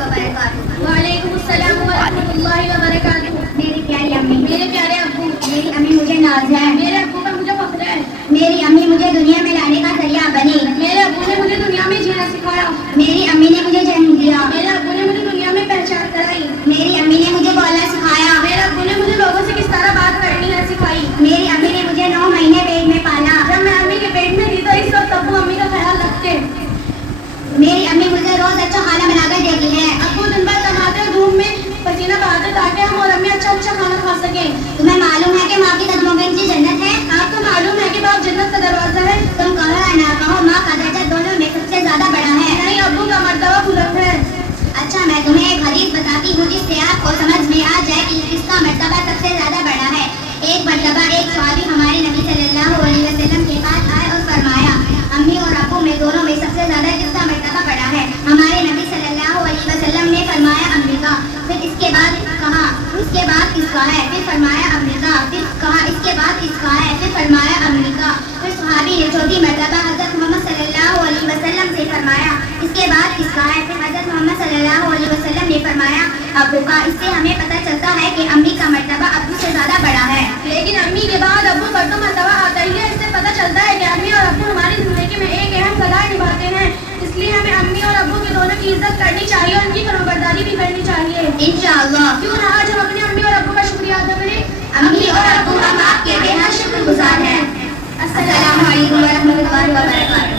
वबरकातुहू। वालेकुम अस्सलाम व रहमतुल्लाहि व बरकातुहू। मेरी प्यारी अम्मी, मेरे प्यारे अब्बू, मेरी अम्मी मुझे नाज है। मेरे अब्बू का मुझे फख्र है। मेरी अम्मी मुझे दुनिया में लाने का जरिया बनी। मेरे अब्बू ने मुझे दुनिया में जीना सिखाया। मेरी अम्मी ने मुझे जन्म दिया। मेरे अब्बू ने मुझे दुनिया में पहचान कराई। मेरी अम्मी ने मुझे बोलना सिखाया। मेरे अब्बू ने मुझे लोगों से किस तरह बात करनी है सिखाई। मेरी अम्मी ने मुझे 9 महीने पेट में पाला। जब मैं अम्मी के पेट में थी तो इस वक्त अब्बू अम्मी का ख्याल रखते। मेरी अम्मी मुझे रोज अच्छा खाना बनाकर देती है। अब्बू दिन भर कमाते और धूप में पसीना बहाते ताकि हम और अम्मी अच्छा अच्छा खाना खा सकें। तुम्हें मालूम है कि माँ के कदमों में नीचे जन्नत है? आपको मालूम है कि बाप जन्नत का दरवाजा है? तुम कहो या ना कहो, माँ का दर्जा दोनों में सबसे ज्यादा बड़ा है। नहीं, अब्बू का मर्तबा बुलंद है। अच्छा, मैं तुम्हें एक हदीस बताती हूँ जिससे आपको समझ में आ जाए कि किसका मर्तबा सबसे ज्यादा बड़ा है। एक मर्तबा एक सहाबी हमारे नबी सल्लल्लाहु अलैहि वसल्लम के पास आए और फरमाया, अम्मी और अब्बू में दोनों में सबसे ज्यादा किसका मर्तबा बड़ा है? हमारे नबी सल्लल्लाहु अलैहि वसल्लम ने फरमाया अम्मी का। फिर इसके बाद कहा इसके बाद किसका है? फिर फरमाया अम्मी का। फिर कहा इसके बाद किसका है? फिर फरमाया अम्मी का। फिर सहाबी ने चौथी मर्तबा हजरत मोहम्मद सल्लल्लाहु अलैहि वसल्लम से फरमाया, इसके बाद किसका है? फिर हजरत मोहम्मद सल्लल्लाहु अलैहि वसल्लम ने फरमाया अब्बू का। इससे हमें पता चलता है कि अम्मी का मर्तबा अब्बू से ज्यादा बड़ा है। लेकिन अम्मी के बाद अब्बू पर तो मर्तबा आता ही है। इससे पता चलता है कि अम्मी और अब्बू हमारी जिंदगी में एक अहम किरदार निभाते हैं। इसलिए हमें अम्मी और अब्बू के दोनों की इज्जत करनी चाहिए और उनकी फरमाबरदारी भी करनी चाहिए। इंशाअल्लाह। क्यों ना आज हम अपने अम्मी और अब्बू का शुक्रिया अदा करें। अम्मी और अब्बू हम आपके बेहद शुक्रगुजार हैं। अस्सलामु अलैकुम व रहमतुल्लाहि व बरकातुहू।